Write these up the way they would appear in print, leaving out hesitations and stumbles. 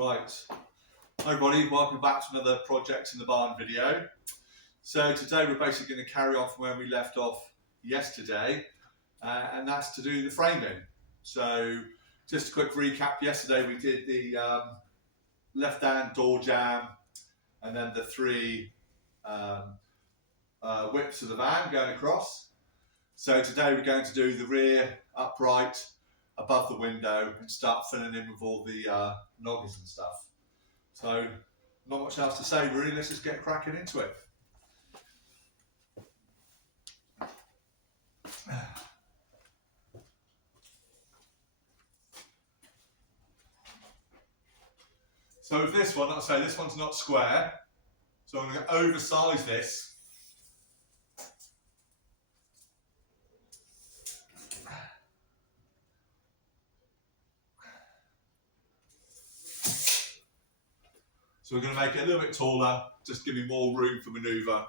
Right, hi everybody, welcome back to another project in the barn video. So today we're basically going to carry on from where we left off yesterday, and that's to do the framing. So just a quick recap, yesterday we did the left hand door jamb and then the three whips of the van going across. So today we're going to do the rear upright above the window and start filling in with all the noggins and stuff. So not much else to say really, let's just get cracking into it. So with this one, like I say, this one's not square, so I'm going to oversize this. So we're going to make it a little bit taller, just give me more room for manoeuvre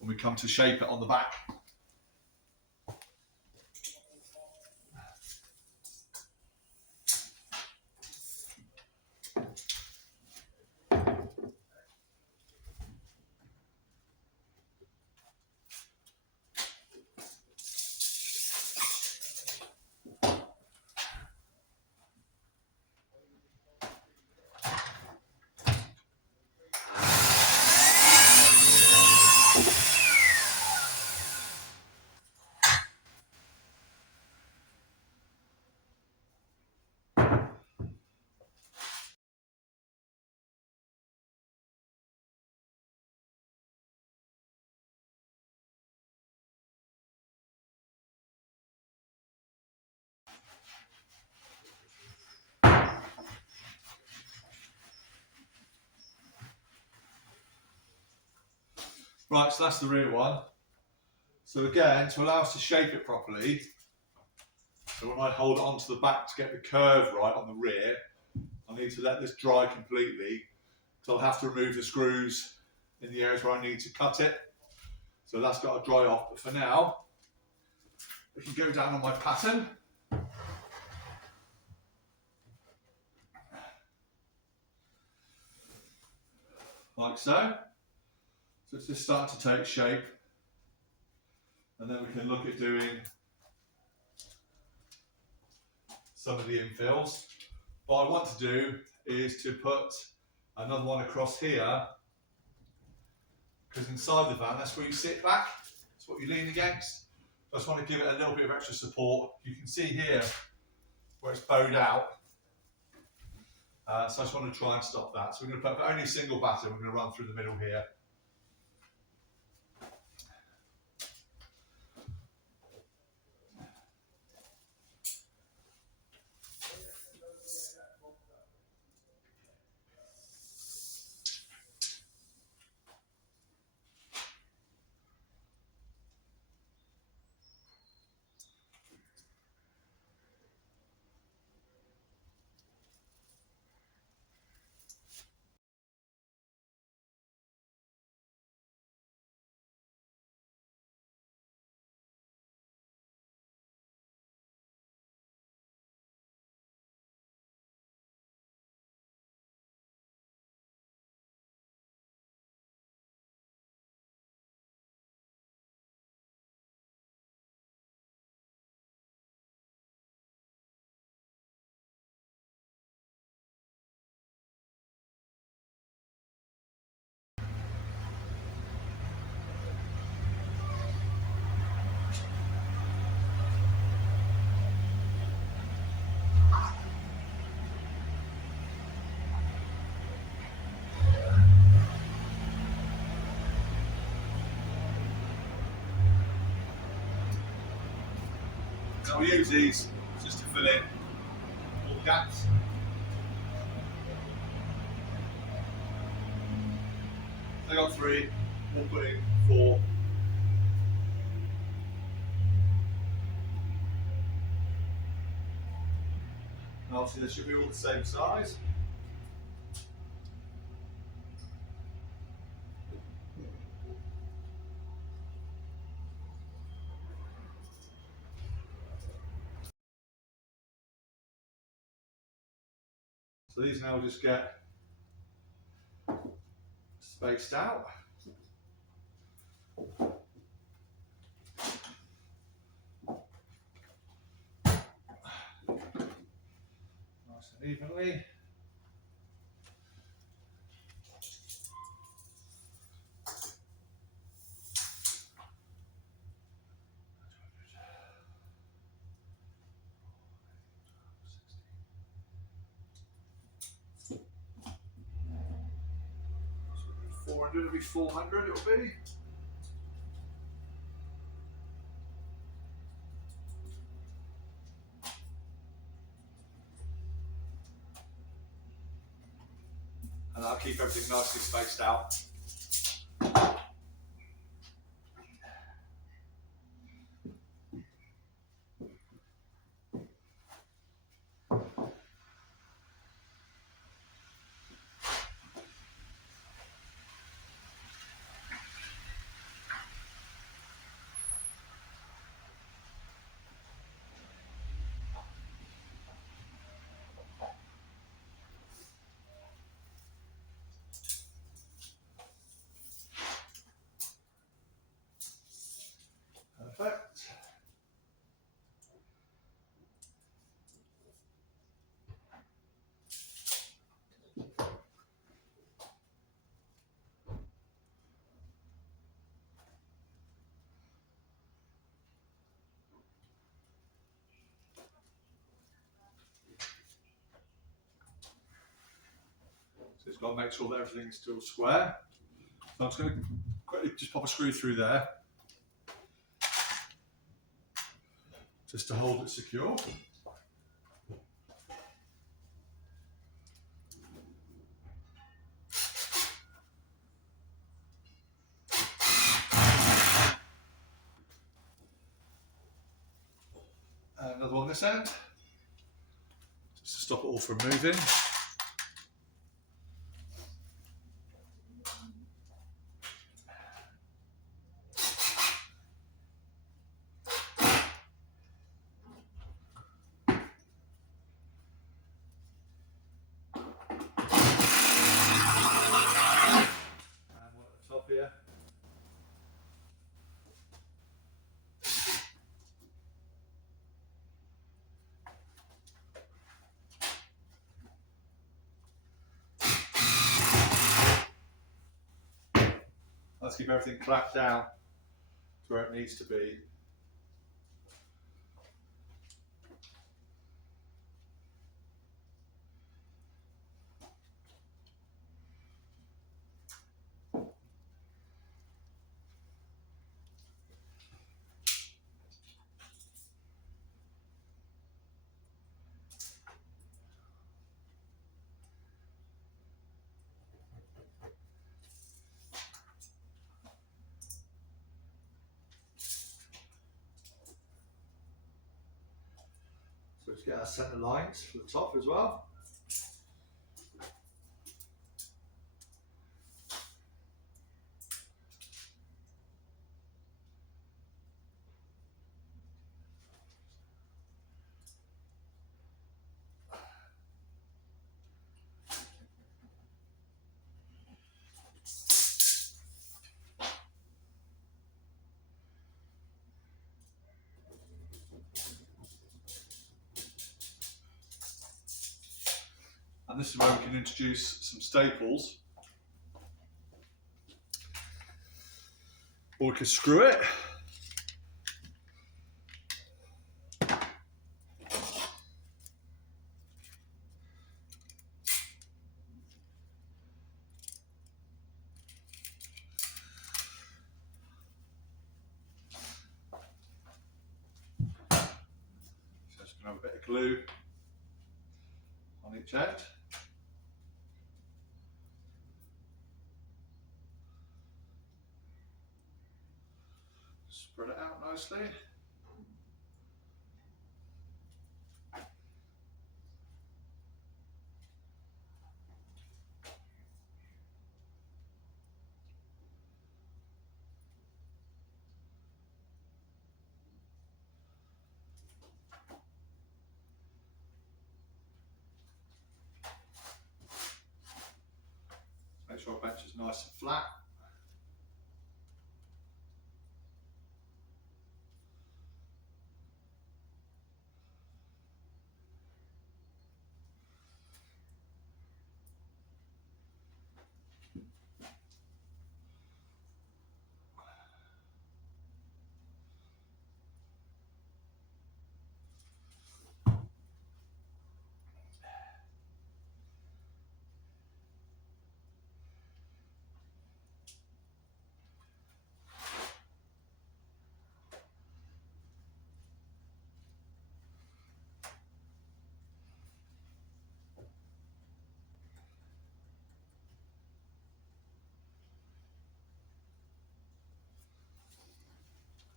when we come to shape it on the back. Right, so that's the rear one. So again, to allow us to shape it properly, so when I hold it onto the back to get the curve right on the rear, I need to let this dry completely. So I'll have to remove the screws in the areas where I need to cut it. So that's got to dry off. But for now, we can go down on my pattern. Like so. So it's just starting to take shape. And then we can look at doing some of the infills. What I want to do is to put another one across here, because inside the van, that's where you sit back. That's what you lean against. I just want to give it a little bit of extra support. You can see here where it's bowed out. So I just want to try and stop that. So we're going to put only a single batten. We're going to run through the middle here. So we use these just to fill in all the gaps. I got 3, we'll put in 4. And obviously they should be all the same size. So these now just get spaced out. Nice and evenly. So 400, it'll be 400, it'll be. And I'll keep everything nicely spaced out. Perfect. So it's got to make sure that everything is still square. So I'm just going to quickly just pop a screw through there, just to hold it secure. And another one this end, just to stop it all from moving. Top here. Let's keep everything clapped down to where it needs to be. So let's get our centre lines for the top as well. And this is where we can introduce some staples. Or we can screw it. So just going to have a bit of glue on each end. Spread it out nicely. nice and flat.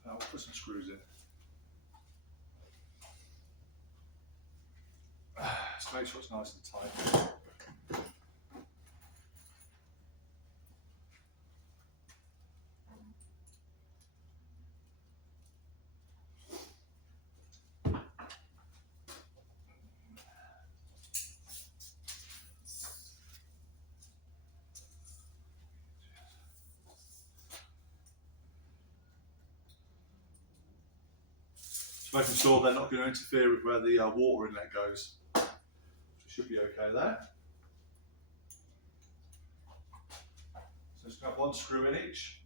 I'll put some screws in. Just make sure it's nice and tight. Making sure they're not going to interfere with where the water inlet goes. So it should be okay there. So just got one screw in each.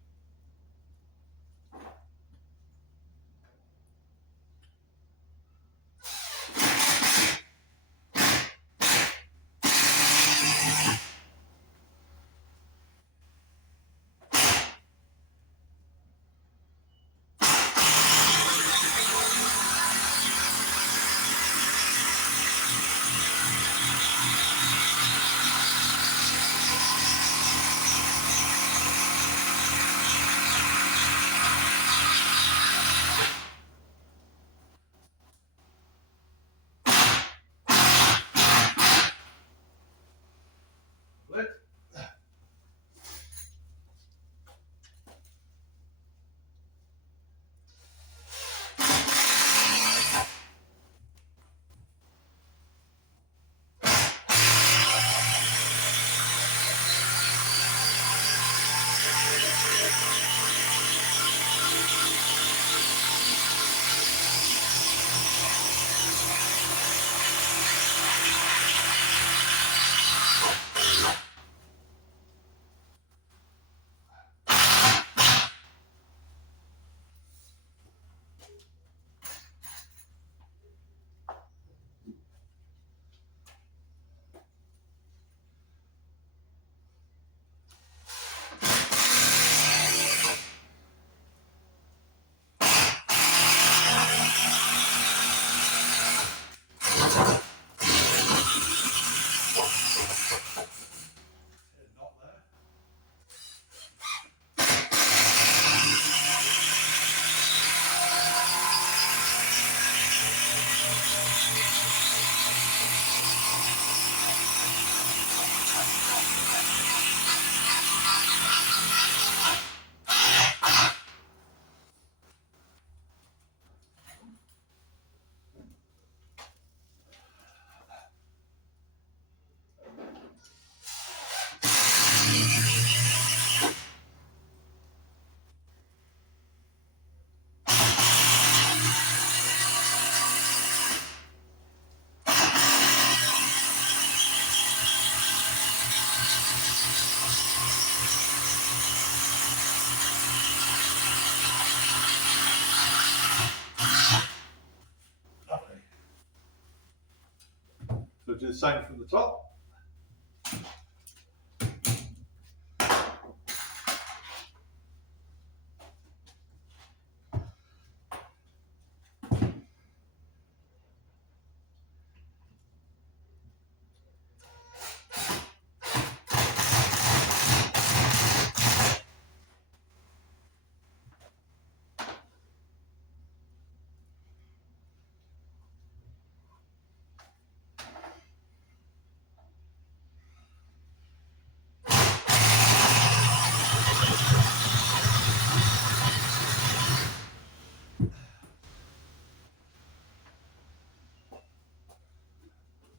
So do the same from the top.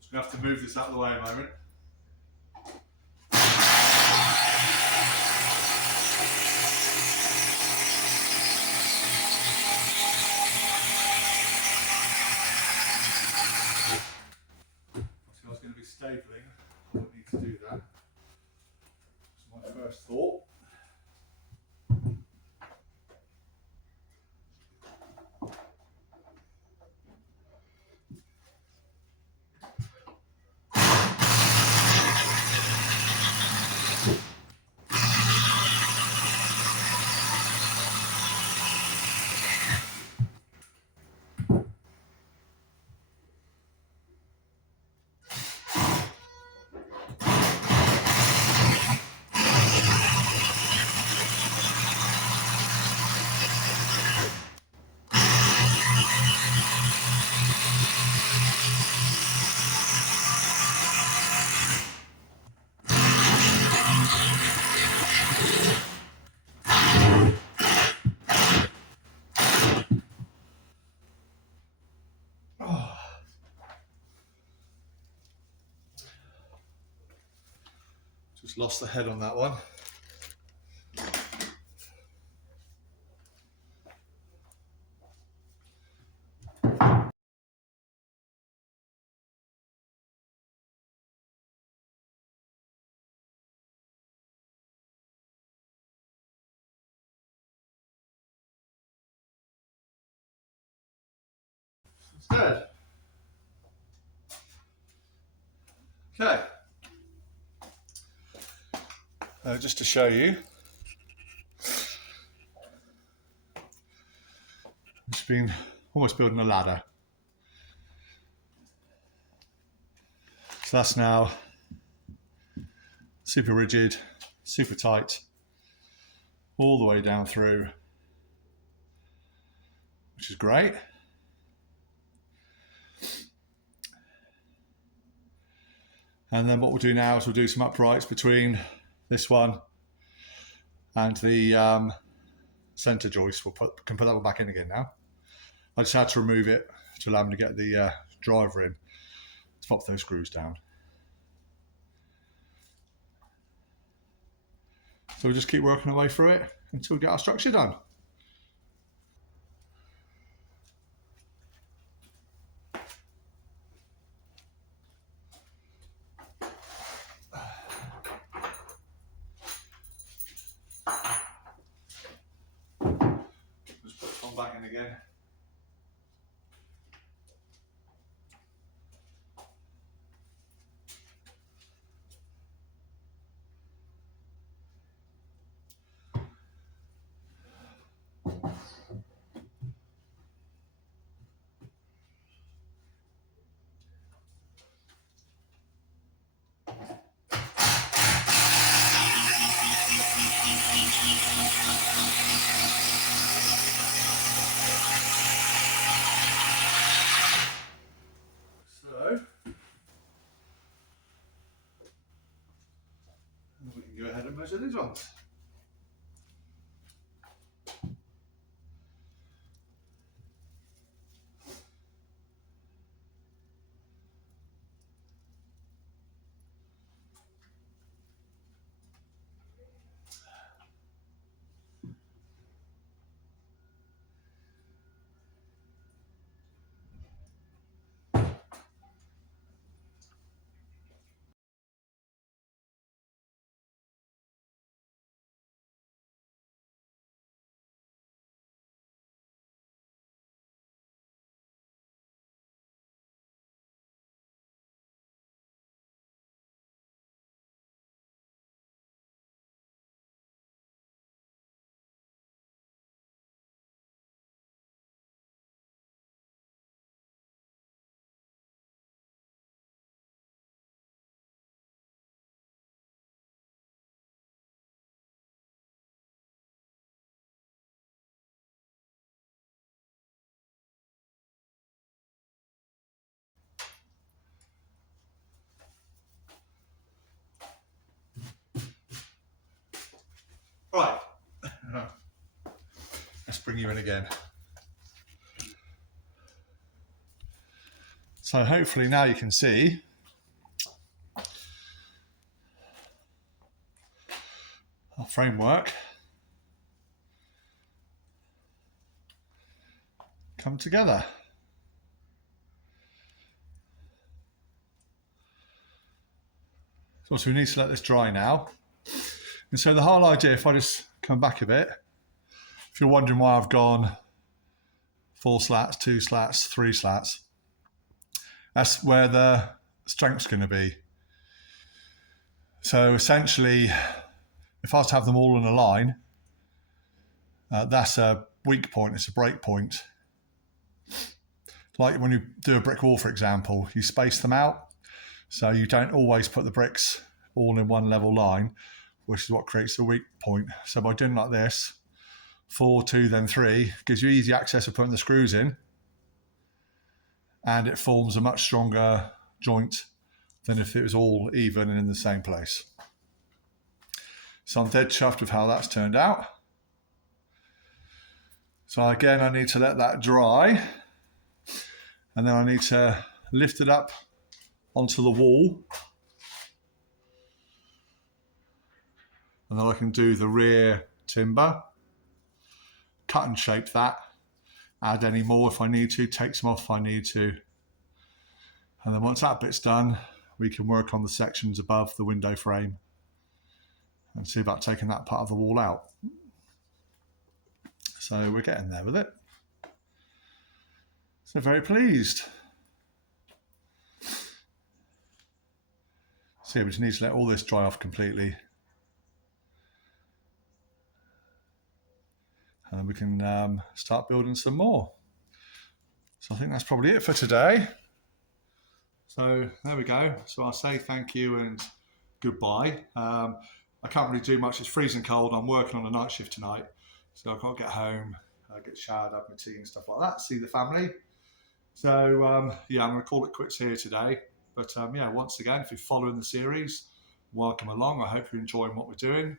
Just going to have to move this out of the way a moment. Just lost the head on that one. It's dead. Okay. Just to show you, it's been almost building a ladder. So that's now super rigid, super tight, all the way down through, which is great. And then what we'll do now is we'll do some uprights between this one and the center joist. Can put that one back in again now. I just had to remove it to allow me to get the driver in to pop those screws down. So we'll just keep working our way through it until we get our structure done. Just put this one back in again. So we can go ahead and measure these ones. Right, let's bring you in again. So hopefully now you can see our framework come together. So we need to let this dry now. And so the whole idea, if I just come back a bit, if you're wondering why I've gone 4 slats, 2 slats, 3 slats, that's where the strength's going to be. So essentially, if I was to have them all in a line, that's a weak point, it's a break point. Like when you do a brick wall, for example, you space them out. So you don't always put the bricks all in one level line, which is what creates the weak point. So by doing like this, 4, 2, then 3, gives you easy access for putting the screws in, and it forms a much stronger joint than if it was all even and in the same place. So I'm dead chuffed with how that's turned out. So again, I need to let that dry, and then I need to lift it up onto the wall And then I can do the rear timber, cut and shape that, add any more if I need to, take some off if I need to. And then once that bit's done, we can work on the sections above the window frame and see about taking that part of the wall out. So we're getting there with it. So very pleased. So yeah, we just need to let all this dry off completely. And then we can start building some more. So I think that's probably it for today. So there we go. So I'll say thank you and goodbye. I can't really do much. It's freezing cold. I'm working on a night shift tonight. So I've got to get home, get showered, have my tea and stuff like that, see the family. So yeah, I'm going to call it quits here today. But yeah, once again, if you're following the series, welcome along. I hope you're enjoying what we're doing.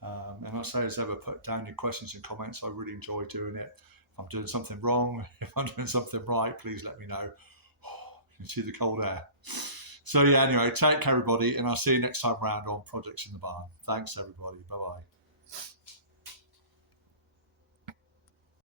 And I say as ever, put down your questions and comments. I really enjoy doing it. If I'm doing something wrong, if I'm doing something right, please let me know. You can see the cold air. So yeah, anyway, take care everybody, and I'll see you next time round on Projects in the Barn. Thanks everybody. Bye-bye.